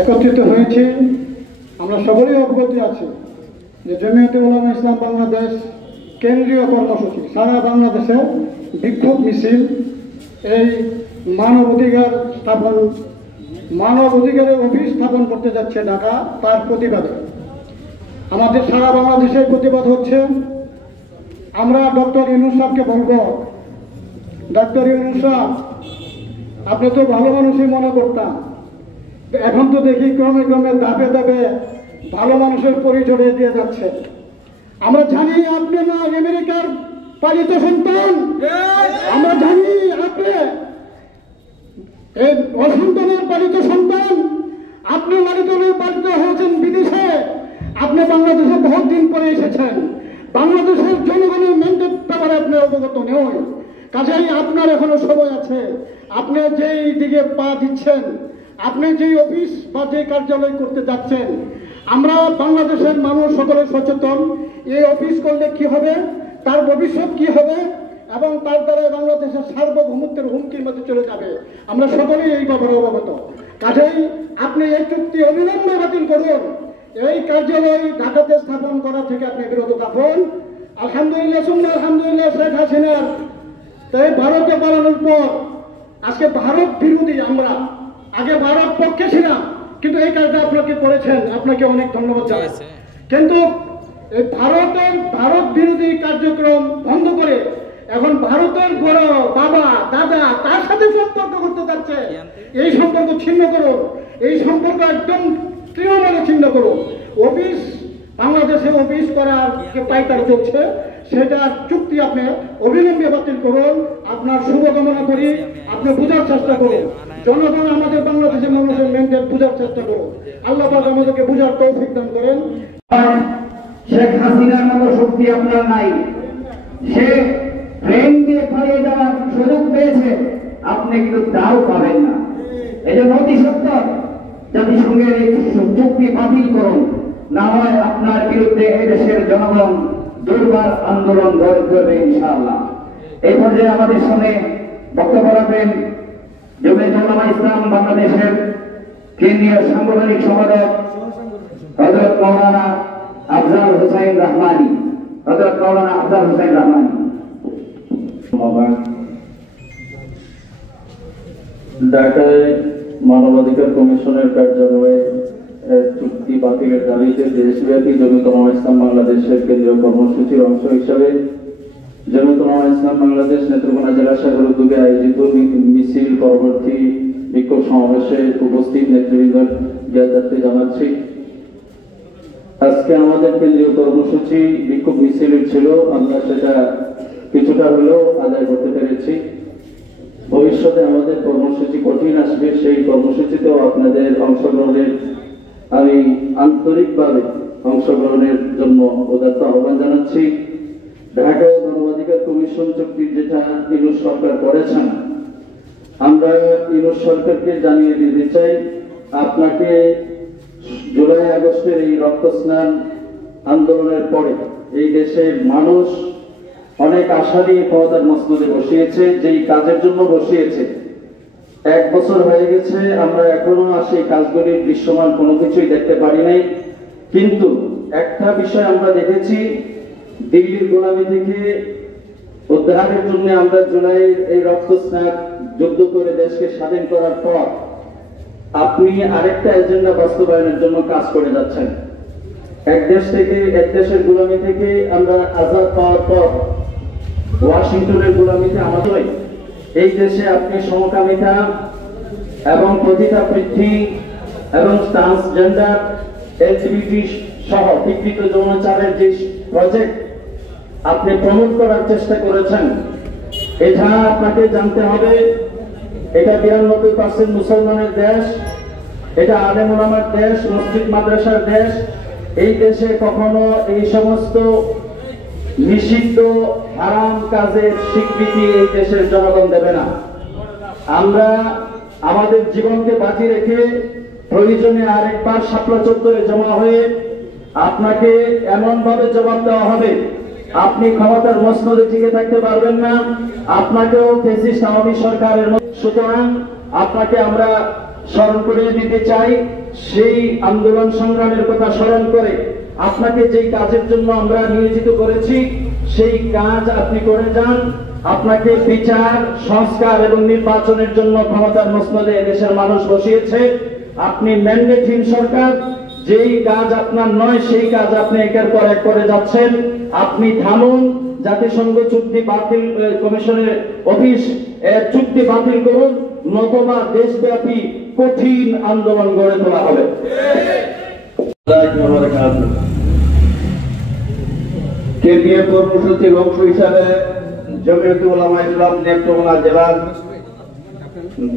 একত্রিত হয়েছি। আমরা সকলেই অবগত আছি যে জমিয়তে উলামা ইসলাম বাংলাদেশ কেন্দ্রীয় কর্মসূচি সারা বাংলাদেশে বিক্ষোভ মিছিল এই মানব অধিকারের অফিস স্থাপন করতে যাচ্ছে ঢাকা, তার প্রতিবাদে আমাদের সারা বাংলাদেশের প্রতিবাদ হচ্ছে। আমরা ডক্টর ইউনূস সাহেবকে বলব, ডক্টর ইউনূস সাহেব, আপনি তো ভালো মানুষই মনে করতাম, এখন তো দেখি ক্রমে ক্রমে ধাপে ধাপে ভালো মানুষের পরিচয় দিয়ে যাচ্ছে। আমরা জানি আপনি না আমেরিকার পালিত সন্তান, আমরা জানি আপনি এই অসন্তানের পালিত সন্তান, আপনি পালিত হয়েছেন বিদেশে, আপনি বাংলাদেশে বহুত দিন পরে এসেছেন, বাংলাদেশের জনগণের ম্যান্ডেট ব্যাপারে আপনি অবগত নয়। কাজেই আপনার এখনো সময় আছে। আপনি যেই দিকে পা দিচ্ছেন, আপনি যেই অফিস বা যে কার্যালয় করতে যাচ্ছেন, আমরা বাংলাদেশের মানুষ সকলে সচেতন। এই অফিস করলে কি হবে, তার ভবিষ্যৎ কি হবে এবং তার দ্বারা বাংলাদেশের সার্বভৌমত্বের হুমকির মধ্যে চলে যাবে, আমরা সকলেই এই ব্যাপারে অবগত। কাজেই আপনি এই চুক্তি অবিলম্বে বাতিল করুন। এই কার্যালয় ঢাকাতে স্থাপন করা থেকে আপনি বিরত থাকুন। আলহামদুলিল্লাহ সুন্নাহ আলহামদুলিল্লাহ, শেখ হাসিনার তাই ভারতে পালানোর পর আজকে ভারত বিরোধী, আমরা আগে ভারত পক্ষে ছিলাম, কিন্তু এই কাজটা আপনাকে করেছেন, আপনাকে অনেক ধন্যবাদ জানাই। কিন্তু এই ভারত বিরোধী কার্যক্রম বন্ধ করে এখন ভারতের বড় বাবা দাদা তার সাথে সম্পর্ক করতে যাচ্ছে। এই সম্পর্ক ছিন্ন করুন, এই সম্পর্ক একদম তৃণমূলে ছিন্ন করুন। অফিস বাংলাদেশে অফিস করার যে পাইকার চলছে, সেটার চুক্তি আপনি অবিলম্বে বাতিল করুন। আপনার শুভকামনা করি, আপনি বোঝার চেষ্টা করুন, জনগণ আমাদের বাংলাদেশের মানুষের ম্যান্ডেট বোঝার চেষ্টা করুন। আল্লাহ পাক আমাদেরকে বোঝার তৌফিক দান করেন। শেখ হাসিনার মতো শক্তি আপনার নাই। সে ট্রেন দিয়ে পালিয়ে যাওয়ার সুযোগ পেয়েছে, আপনি কিন্তু তাও পাবেন না। এই যে অতি সত্য জাতিসংঘের এই চুক্তি বাতিল করুন, না হয় আপনার বিরুদ্ধে এদেশের জনগণ দুর্বার আন্দোলন গড়ে তুলবে ইনশাআল্লাহ। এই পর্যায়ে আমাদের সামনে বক্তব্য রাখবেন জমিয়তে উলামা ইসলাম বাংলাদেশের কেন্দ্রীয় সাংগঠনিক সম্পাদক হযরত মাওলানা আফজাল হোসেন রহমানী। হযরত মাওলানা আফজাল হোসেন রহমানী। ঢাকায় মানবাধিকার কমিশনের কার্যালয়ে চুক্তি বাতিলের দাবিতে দেশব্যাপী জমিয়তে উলামা ইসলাম বাংলাদেশের কেন্দ্রীয় কর্মসূচির অংশ হিসাবে জমিয়তে উলামা ইসলাম বাংলাদেশ নেত্রকোনা জেলা শাখার উদ্যোগে আয়োজিত মিছিল পরবর্তী বিক্ষোভ সমাবেশে উপস্থিত নেতৃবৃন্দের জ্ঞাতার্থে জানাচ্ছি। আজকে আমাদের কেন্দ্রীয় কর্মসূচি বিক্ষোভ মিছিলের ছিল, আমরা সেটা কিছুটা হলেও আদায় করতে পেরেছি। ভবিষ্যতে আমাদের কর্মসূচি কঠিন আসবে, সেই কর্মসূচিতেও আপনাদের অংশগ্রহণের আমি আন্তরিকভাবে অংশগ্রহণের জন্য উদাত্ত আহ্বান জানাচ্ছি। ঢাকায় মানবাধিকার কমিশন চুক্তি যেটা ইউনূস সরকার করেছেন, আমরা ইউনূস সরকারকে জানিয়ে দিতে চাই, আপনাকে জুলাই আগস্টের এই রক্তস্নান আন্দোলনের পরে এই দেশের মানুষ অনেক আশা নিয়ে ক্ষমতার মসনদে বসিয়েছে, যেই কাজের জন্য বসিয়েছে। 1 বছর হয়ে গেছে, আমরা এখনো সেই কাজগুলির দৃশ্যমান কোনো কিছুই দেখতে পারি নাই। কিন্তু একটা বিষয় আমরা দেখেছি, দিল্লির গোলামি থেকে উদ্ধারের জন্য আমরা জুলাইয়ের এই রক্তস্নান যুদ্ধ করে দেশকে স্বাধীন করার পর আপনি আরেকটা এজেন্ডা বাস্তবায়নের জন্য কাজ করে যাচ্ছেন। এক দেশের গোলামি থেকে আমরা আজাদ পাওয়ার পর ওয়াশিংটনের গোলামিতে আমাদের এই দেশে আপনি সমকামিতা এবং পতিতাবৃত্তি এবং ট্রান্সজেন্ডার এলজিবিটি সহ বিকৃত যৌনাচারের যে প্রজেক্ট আপনি প্রমোট করার চেষ্টা করেছেন, এটা আপনাকে জানতে হবে। এটা 92% মুসলমানের দেশ, এটা আলেম ওলামার দেশ, মসজিদ মাদ্রাসার দেশ। এই দেশে কখনো এই সমস্ত নিষিদ্ধ হারাম কাজের স্বীকৃতি এই দেশের জনগণ দেবে না। আমরা আমাদের জীবনকে বাজি রেখে প্রয়োজনে আরেকবার শাপলা চত্বরে জমা হয়ে আপনাকে এমন ভাবে জবাব দেওয়া হবে, আপনি ক্ষমতার মসনদে টিকে থাকতে পারবেন না, আপনাকেও ফ্যাসিস্ট আওয়ামী সরকারের। সুতরাং আপনাকে আমরা স্মরণ করিয়ে দিতে চাই। সেই আন্দোলন সংগ্রামের কথা স্মরণ করে আপনাকে যেই কাজের জন্য আমরা নিয়োজিত করেছি সেই কাজ আপনি করে যান। আপনাকে বিচার, সংস্কার এবং নির্বাচনের জন্য ক্ষমতার মসনদে দেশের মানুষ বসিয়েছে। আপনি ম্যান্ডেটহীন সরকার, যেই কাজ আপনার নয় সেই কাজ আপনি একের পর এক করে যাচ্ছেন। আপনি থামুন, জাতিসংঘ চুক্তি বাতিল কমিশনের অফিস চুক্তি বাতিল করুন, নতুবা দেশব্যাপী কঠিন আন্দোলন গড়ে তোলা হবে। কেন্দ্রীয় কর্মসূচির অংশ হিসাবে জমিয়তুল উলামা ইসলাম নেত্রকোনা জেলার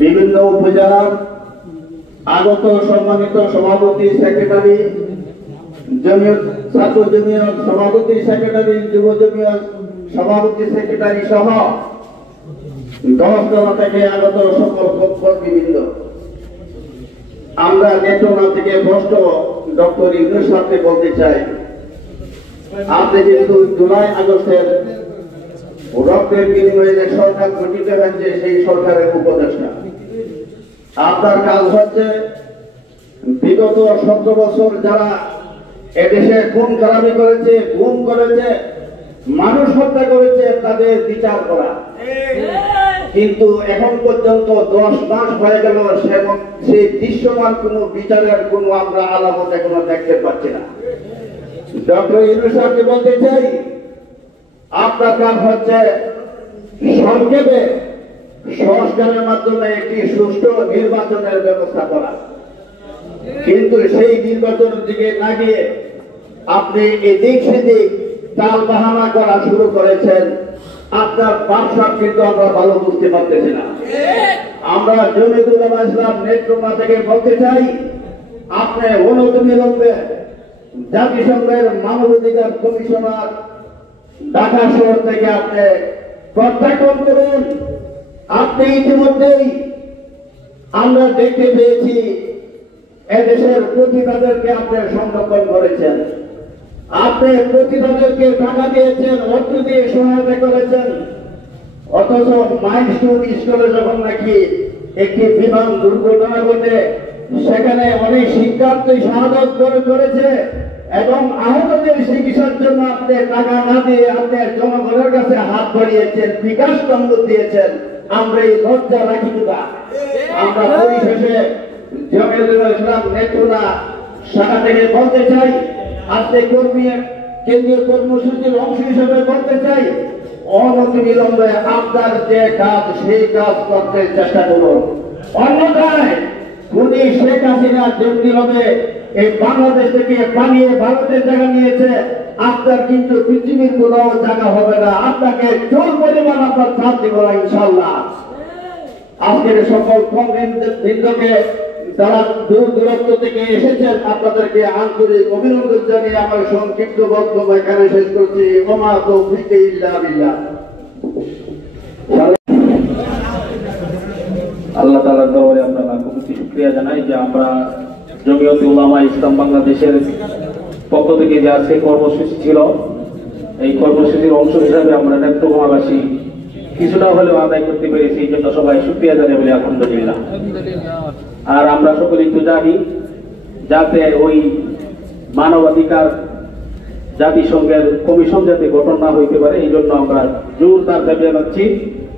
বিভিন্ন উপজেলার আগত সম্মানিত সভাপতি, সেক্রেটারি, জমিয়ত ছাত্র জমিয়ত সভাপতি, সেক্রেটারি, যুব জমিয়ত সভাপতি, সেক্রেটারি সহ 10 জেলা থেকে আগত সকল কর্মীবৃন্দ, আমরা নেত্রকোনা থেকে স্পষ্ট ডক্টর ইউনূস সাহেবকে বলতে চাই, আপনি যেহেতু জুলাই আগস্টের রক্তের বিনিময়ে যে সরকার গঠিত হয়েছে সেই সরকারের উপদেষ্টা, আপনার কাজ হচ্ছে বিগত 17 বছর যারা এদেশে খুন খারাপি করেছে, গুম করেছে, মানুষ হত্যা করেছে তাদের বিচার করা। কিন্তু এখন পর্যন্ত 10 মাস হয়ে গেল, সেই দৃশ্যমান কোন বিচারের কোন আমরা আলামত এখনো দেখতে পাচ্ছি না। ডক্টর ইউনূস সাহেবকে বলতে চাই, আপনার কাজ হচ্ছে সংক্ষেপে সংস্কারের মাধ্যমে একটি সুষ্ঠু নির্বাচনের ব্যবস্থা করা, কিন্তু সেই নির্বাচনের দিকে না গিয়ে আপনি এদিক সেদিক তাল বাহানা করা শুরু করেছেন। আপনার বার্তা কিন্তু আমরা ভালো বুঝতে পারতেছি না। আমরা জমিয়তুল উলামা ইসলাম নেত্রকোনা থেকে বলতে চাই, আপনি অনতিবিলম্বে জাতিসংঘের মানবাধিকার কমিশনার ঢাকা শহর থেকে আপনি প্রত্যাখ্যান করুন। আপনি ইতিমধ্যেই আমরা দেখতে পেয়েছি এদেশের প্রতিবাদেরকে আপনি সংরক্ষণ করেছেন, আপনি প্রতিবাদেরকে টাকা দিয়েছেন, অর্থ দিয়ে সহায়তা করেছেন, অথচ মাইলস্টোন স্কুলে যখন নাকি একটি বিমান দুর্ঘটনা ঘটে সেখানে অনেক শিক্ষার্থী শাহাদত করেছে এবং আহতদের চিকিৎসার জন্য আপনি টাকা না দিয়ে আপনি জনগণের কাছে হাত বাড়িয়েছেন, বিকাশ দণ্ড দিয়েছেন। আমরা এই লজ্জা রাখি না। আমরা পরিশেষে জমিয়তুল ইসলাম নেত্রকোনা শাখা থেকে বলতে চাই, আজকে কেন্দ্রীয় কর্মসূচির অংশ হিসেবে বলতে চাই, অনতিবিলম্বে আপনার যে কাজ সেই কাজ করতে চেষ্টা করুন। অন্যথায় খুনি শেখ হাসিনা জঙ্গি হবে এই বাংলাদেশ থেকে পালিয়ে ভারতের জায়গা নিয়েছে, আপনার কিন্তু পৃথিবীর কোথাও জায়গা হবে না। আপনাকে জোর পরিমাণ আপনার সাথ দিব না ইনশাআল্লাহ। আজকের সকল কর্মীবৃন্দকে যারা দূর দূরান্ত থেকে এসেছেন আপনাদেরকে আন্তরিক অভিনন্দন জানিয়ে আমার সংক্ষিপ্ত বক্তব্য এখানে শেষ করছি। ওমা তৌফিক ইল্লা বিল্লাহ। আল্লাহ তাআলার দরবারে আমরা লাখো কোটি শুকরিয়া জানাই যে আমরা জমিয়তুল উলামা ইসলাম বাংলাদেশের পক্ষ থেকে যে আজকে কর্মসূচি ছিল, এই কর্মসূচির অংশ হিসাবে আমরা নেত্রকোনাবাসী কিছুটা হলেও আদায় করতে পেরেছি। এই জন্য সবাই শুকরিয়া জানাই বলে আলহামদুলিল্লাহ। আর আমরা সকলেই তো জানি যাতে ওই মানবাধিকার জাতিসংঘের কমিশন যাতে গঠন না হইতে পারে, এই জন্য আমরা জোরদার দাবি জানাচ্ছি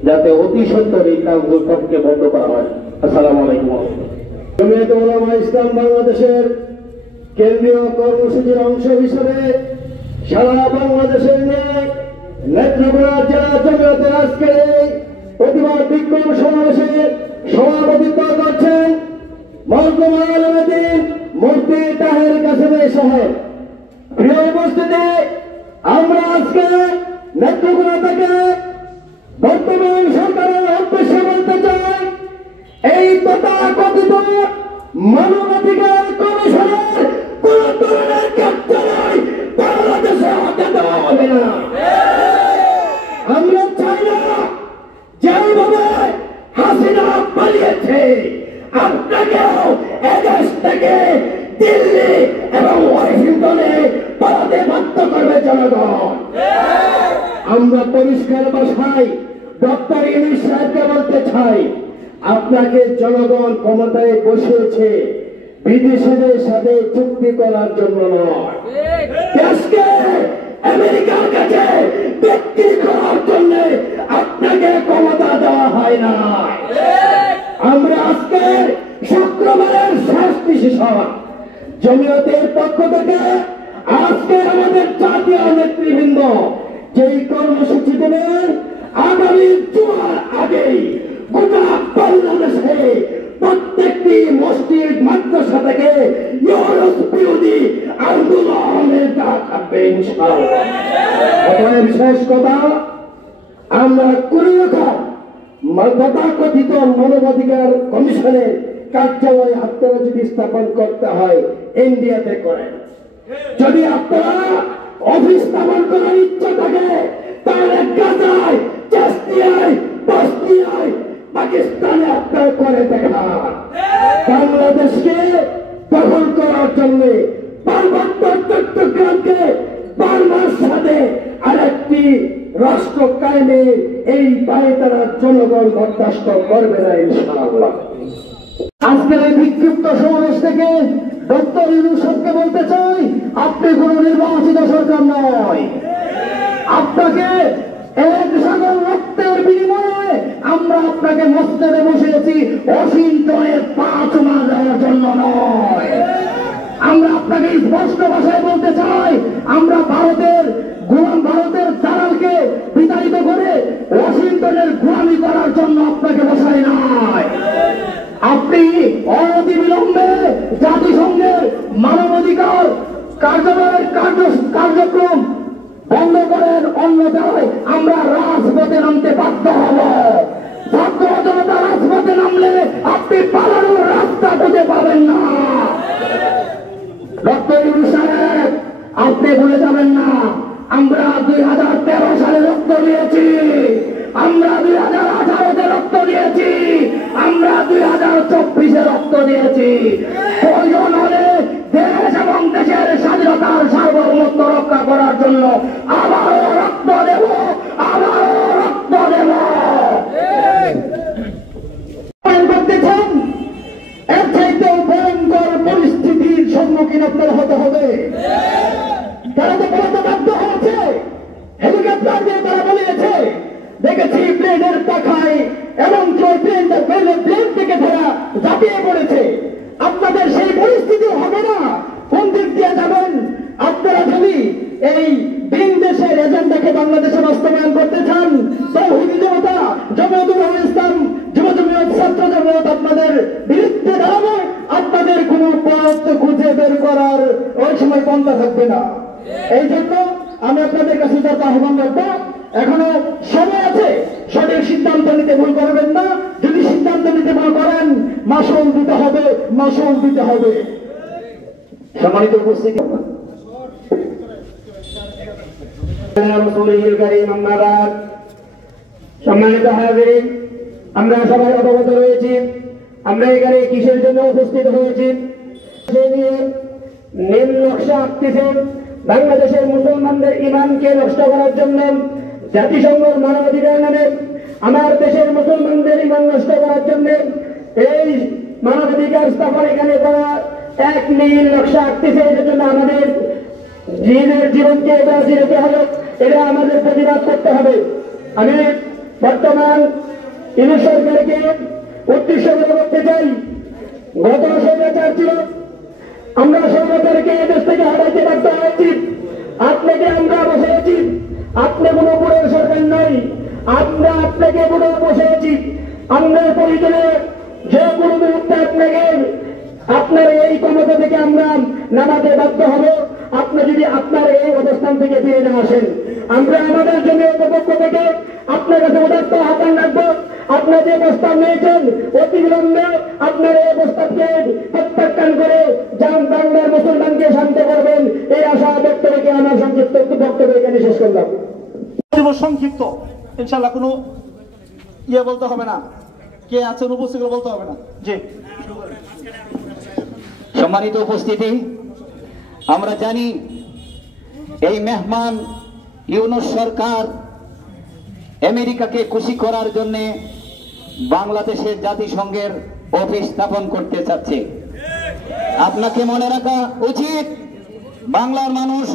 যাতে অতি সত্বর এই কার্যক্রমকে বন্ধ করা হয়। আসসালামু আলাইকুম। জমিয়তুল উলামা ইসলাম বাংলাদেশের কেন্দ্রীয় কর্মসূচির অংশ হিসেবে সারা বাংলাদেশের ন্যায় নেত্রকোনা জেলা জমিয়তের আজকের এই প্রতিবাদ বিক্ষোভ সমাবেশে সভাপতিত্ব করছেন মজলুম আলমদ্দিন মুফতি তাহের কাসেমী সাহেব। প্রিয় উপস্থিতি, আমরা আজকে নেত্রকোনা থেকে বর্তমান সরকারের উদ্দেশ্যে বলতে চাই, এই তথাকথিত মানবাধিকার কমিশনের কোন ধরনের কার্যালয় বাংলাদেশে হতে দেওয়া হবে না। আমরা চাই না যেভাবে হাসিনা পালিয়েছে আপনাকেও এদেশ থেকে দিল্লি এবং ওয়াশিংটনে পালাতে বাধ্য করবে জনগণ। আমরা পরিষ্কার ভাষায় ডক্টর ইউনূস সাহেবকে বলতে চাই, আপনাকে জনগণ ক্ষমতায় বসিয়েছে বিদেশিদের সাথে চুক্তি করার জন্য নয়, দেশকে আমেরিকার কাছে বিক্রি করার জন্য আপনাকে ক্ষমতা দেওয়া হয় না। আমরা আজকে শুক্রবারের শেষ ডিসিশন জমিয়তের পক্ষ থেকে আজকে আমাদের জাতীয় নেতৃবৃন্দ যেই কর্মসূচি দেবেন, আগামী জুমার আগেই গোটা বাংলাদেশে প্রত্যেকটি মসজিদ মাদ্রাসা থেকে ইউরোপ বিরোধী আন্দোলনের ডাক থাকবে ইনশাআল্লাহ। অতএব শেষ কথা, আমরা কোনো রকম তথাকথিত মানবাধিকার কমিশনের কার্যালয় আপনারা যদি স্থাপন করতে হয় ইন্ডিয়াতে করেন। যদি আপনারা অফিস স্থাপন করার ইচ্ছা থাকে তাহলে গাজায়, চেচনিয়ায়, বসনিয়ায়, পাকিস্তানে আপনারা করে দেখান। বাংলাদেশকে দখল করার জন্য পার্বত্য চট্টগ্রামকে বার্মার সাথে আরেকটি রাষ্ট্র কায়েমে এই পায়তারা জনগণ বরদাস্ত করবে না ইনশাআল্লাহ। আজকের এই বিক্ষিপ্ত সমাবেশ থেকে ডক্টর ইউনূস সাহেবকে বলতে চাই, আপনি কোন নির্বাচিত সরকার নয়। আপনাকে এক সাগর রক্তের বিনিময়ে আমরা আপনাকে মসজিদে বসিয়েছি, ওয়াশিংটনের 5 মাস দেওয়ার জন্য নয়। আমরা আপনাকে স্পষ্ট ভাষায় বলতে চাই, আমরা ভারতের দালালকে বিতাড়িত করে ওয়াশিংটনের গোলামি করার জন্য আপনাকে বসাই নাই। আপনি অনতিবিলম্বে জাতিসংঘের মানবাধিকার কার্যালয়ের কার্যক্রম বন্ধ করেন, অন্যথায় আমরা রাজপথে নামতে বাধ্য হব। ছাত্র জনতা রাজপথে নামলে আপনি পালানোর রাস্তা খুঁজে পাবেন না। ডক্টর ইউনূস সাহেব, আপনি ভুলে যাবেন না, আমরা 2013 সালে রক্ত দিয়েছি, আমরা 2018-তে রক্ত দিয়েছি, আমরা 2024-এ রক্ত দিয়েছি। প্রয়োজন হলে দেশ এবং দেশের স্বাধীনতার সার্বভৌমত্ব রক্ষা করার জন্য আবারও রক্ত দেব, আবারও রক্ত দেব। করতেছেন এর চাইতেও ভয়ঙ্কর পরিস্থিতির সম্মুখীন আপনার হতে হবে। তারা তো বলতে বাধ্য হয়েছে, হেলিকপ্টার দিয়ে তারা বলিয়েছে, দেখেছি প্লেনের পাখায় এবং প্লেন থেকে তারা ঝাঁপিয়ে পড়েছে। আপনাদের সেই পরিস্থিতি হবে না। কোন দিক দিয়ে যাবেন? আপনারা যদি এই দিন দেশের এজেন্ডাকে বাংলাদেশে বাস্তবায়ন করতে চান, তাওহীদি জনতা, জমিয়তুল ইসলাম, যুব জমিয়ত, ছাত্র জমিয়ত আপনাদের বিরুদ্ধে দাঁড়াবে। আপনাদের কোন পথ খুঁজে বের করার ওই সময় পন্থা থাকবে না। এই জন্য আমি আপনাদের কাছে যত আহ্বান রাখবো, এখনো সময় আছে, সঠিক সিদ্ধান্ত নিতে ভুল করবেন না। যদি সিদ্ধান্ত নিতে ভুল করেন, মাসুল দিতে হবে, মাসুল দিতে হবে। সম্মানিত উপস্থিতি, সম্মানিত হাজিরিন, আমরা সবাই অবগত রয়েছি আমরা এখানে কিসের জন্য উপস্থিত হয়েছি। সে নিয়ে নীল নকশা আঁকতেছেন বাংলাদেশের মুসলমানদের ইমানকে নষ্ট করার জন্য। জাতিসংঘের মানবাধিকার নামে আমার দেশের মুসলমানদের ইমান নষ্ট করার জন্য এই মানবাধিকার স্থাপন এখানে করা এক নীল নকশা আঁকতেছে। এর জন্য আমাদের জীবনকে বাঁচি রেখে হবে, এটা আমাদের প্রতিবাদ করতে হবে। আমি বর্তমান ইউনূস সরকারকে উদ্দেশ্য করে বলতে চাই, গত স্বৈরাচার ছিল, আমরা স্বৈরাচারকে এদেশ থেকে হারাইতে বাধ্য হয়েছি। আপনাকে আমরা বসেছি, আপনি কোনো পুরের সরকার নাই, আমরা আপনাকে পুরো বসেছি। আমরা পরিচয়ে যে কোনো মুহূর্তে আপনাকে আপনার এই ক্ষমতা থেকে আমরা নামাতে বাধ্য হব। আপনি যদি আপনার এই অবস্থান থেকে ফিরে না আসেন, আমরা আমাদের জমিয়তের পক্ষ থেকে আপনার কাছে উদাত্ত আহ্বান রাখবো। আপনার যে প্রস্তাব নিয়েছেন অতি বিলম্বে আপনার এই প্রস্তাবকে প্রত্যাখ্যান করে বাংলার মুসলমানকে শান্ত করবেন, এই আশা ব্যক্ত রেখে আমার সংক্ষিপ্ত বক্তব্য এখানে শেষ করলাম। সংক্ষিপ্ত, ইনশাল্লাহ কোনো বলতে হবে না, কে আছেন উপস্থিত বলতে হবে না। জি, সম্মানিত উপস্থিতি, আমরা জানি এই মেহমান ইউনূস সরকার আমেরিকাকে খুশি করার জন্য বাংলাদেশের জাতিসংঘের অফিস স্থাপন করতে চাচ্ছে। আপনাকে মনে রাখা উচিত, বাংলার মানুষ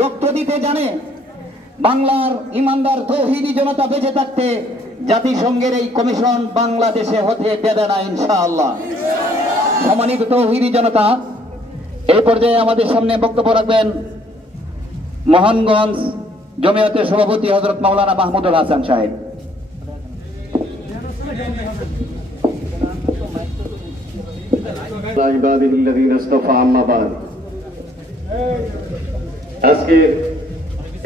রক্ত দিতে জানে। বাংলার ইমানদার তৌহিদি জনতা বেঁচে থাকতে জাতিসংঘের এই কমিশন বাংলাদেশে হতে দেবে না ইনশাআল্লাহ। সম্মানিত তৌহিদি জনতা, এই পর্যায়ে আমাদের সামনে বক্তব্য রাখবেন মোহনগঞ্জ জমিয়তের সভাপতি হযরত মাওলানা মাহমুদুল হাসান সাহেব। আজকে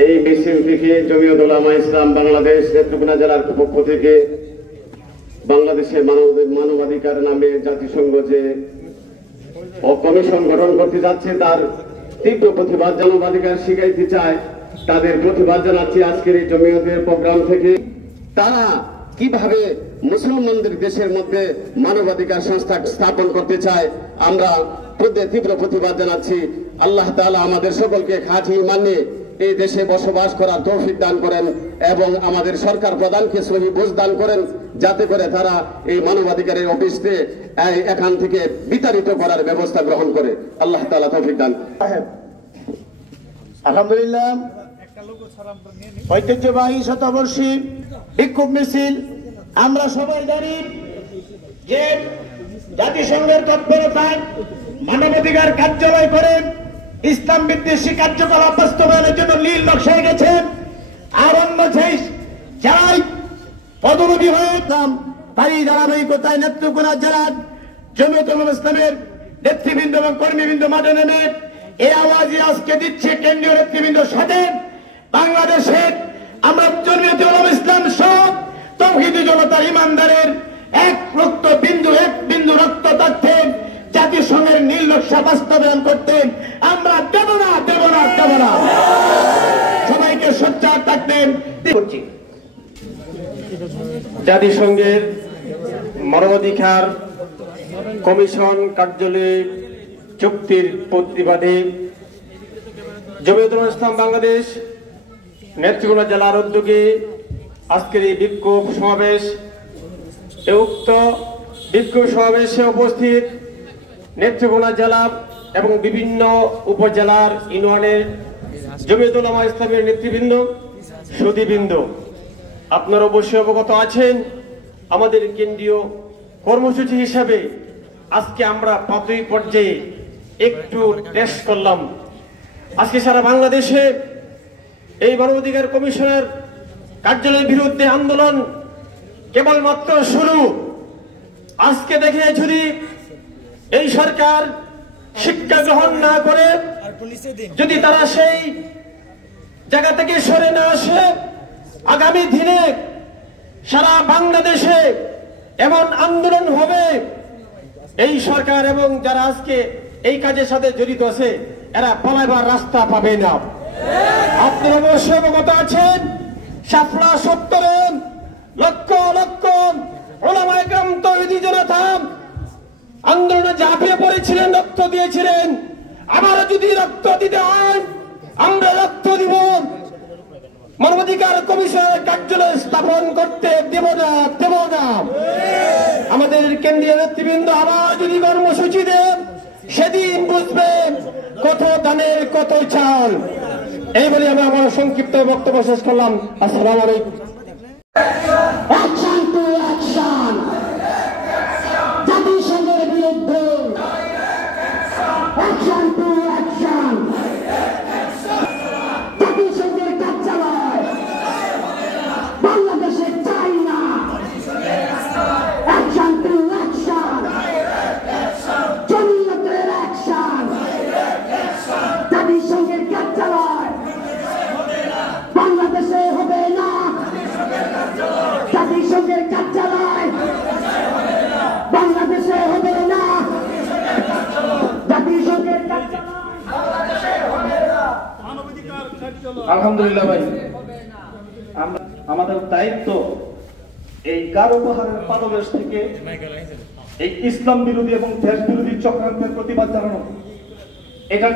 এই মিছিলটিকে জমিয়ত উলামা ইসলাম বাংলাদেশ নেত্রকোনা জেলার পক্ষ থেকে বাংলাদেশের মানবাধিকার নামে জাতিসংঘ যে কমিশন গঠন করতে যাচ্ছে তার তীব্র প্রতিবাদ, মানবাধিকার শিখাইতে চায় তাদের প্রতিবাদ জানাচ্ছি আজকের এই জমিয়তের প্রোগ্রাম থেকে। তারা কিভাবে মুসলমানদের দেশের মধ্যে মানবাধিকার সংস্থা স্থাপন করতে চায় আমরা তীব্র প্রতিবাদ জানাচ্ছি। আল্লাহ তাআলা আমাদের সকলকে খাঁটি মানে এই দেশে বসবাস করার তৌফিক দান করেন এবং আমাদের সরকার প্রধানকে সহি বুঝ দান করেন, যাতে করে তারা এই মানবাধিকারের অফিসে এখান থেকে বিতাড়িত করার ব্যবস্থা গ্রহণ করে। আল্লাহ তাআলা তৌফিক দান। আলহামদুলিল্লাহ, ঐতিহ্যবাহী শতবর্ষী বিক্ষোভ মিছিল আমরা সবাই জানি যে জাতিসংঘের তৎপরতায় মানবাধিকার কার্যালয় করে ইসলাম বিদ্বেষী কার্যকলাপ বাস্তবায়নের জন্য নীল নকশায় গেছেন। আর অন্য যারাই পদমুখী হয়ে তারই ধারাবাহিকতায় নেত্রকোনা জেলার জমিয়ত উলামা ইসলামের নেতৃবৃন্দ এবং কর্মীবৃন্দ মাঠে নেমে এই আওয়াজই আজকে দিচ্ছে কেন্দ্রীয় নেতৃবৃন্দ সাথে বাংলাদেশের আমরা জমিয়ত উলামা ইসলাম সহ তৌহিদি জনতার ইমানদারের এক বিন্দু রক্ত থাকতে জাতিসংঘের নীল নকশা বাস্তবায়ন করতে আমরা দেব না। সবাইকে সোচ্চার থাকতেন করছি। জাতিসংঘের মানবাধিকার কমিশন কার্যালয় চুক্তির প্রতিবাদে জমিয়ত উলামা ইসলাম বাংলাদেশ নেত্রকোনা জেলার উদ্যোগে আজকের এই বিক্ষোভ সমাবেশ। উক্ত বিক্ষোভ সমাবেশে উপস্থিত নেত্রকোনা জেলা এবং বিভিন্ন উপজেলার ইউনিয়নের জমিয়ত উলামা ইসলামের নেতৃবৃন্দ, সুধীবৃন্দ, আপনারা অবশ্যই অবগত আছেন আমাদের কেন্দ্রীয় কর্মসূচি হিসাবে আজকে আমরা প্রাথমিক পর্যায়ে একটু টেস্ট করলাম। আজকে সারা বাংলাদেশে এই মানবাধিকার কমিশনের কার্যালয়ের বিরুদ্ধে আন্দোলন কেবলমাত্র শুরু। আজকে দেখে যদি এই সরকার শিক্ষা গ্রহণ না করে, যদি তারা সেই জায়গা থেকে সরে না আসে, আগামী দিনে সারা বাংলাদেশে এমন আন্দোলন হবে, এই সরকার এবং যারা আজকে এই কাজের সাথে জড়িত আছে এরা পালাবার রাস্তা পাবে না। আপনারা অবশ্যই অবগত আছেন শাপলা সত্তরে লক্ষ লক্ষ উলামায়ে কেরাম তৌহিদি জনতা আন্দোলনে ঝাঁপিয়ে পড়েছিলেন, রক্ত দিয়েছিলেন। আবারও যদি রক্ত দিতে হয় আমরা রক্ত দিব। মানবাধিকার কমিশনের কার্যালয় স্থাপন করতে দেব না। আমাদের কেন্দ্রীয় নেতৃবৃন্দ আবার যদি কর্মসূচি দেন সেদিন বুঝবেন কত ধানের কত চাল। এই বলে আমি আমার সংক্ষিপ্ত বক্তব্য শেষ করলাম। আসসালামু আলাইকুম। জাতিসংঘের বিরুদ্ধে জাতিসংঘের কার্যালয় বাংলাদেশে চাই না। অ্যাকশন টু অ্যাকশন, জমিয়তের অ্যাকশন। জাতিসংঘের কার্যালয় বাংলাদেশে হবে না। জাতিসংঘের কার্যালয় বাংলাদেশে হবে না। জাতিসংঘের আলহামদুলিল্লাহ ভাই, আমাদের দায়িত্ব এই গারো পাহাড়ের পাদদেশ থেকে এই ইসলাম বিরোধী এবং দেশ বিরোধী চক্রান্তের প্রতিবাদ জানানো। এটার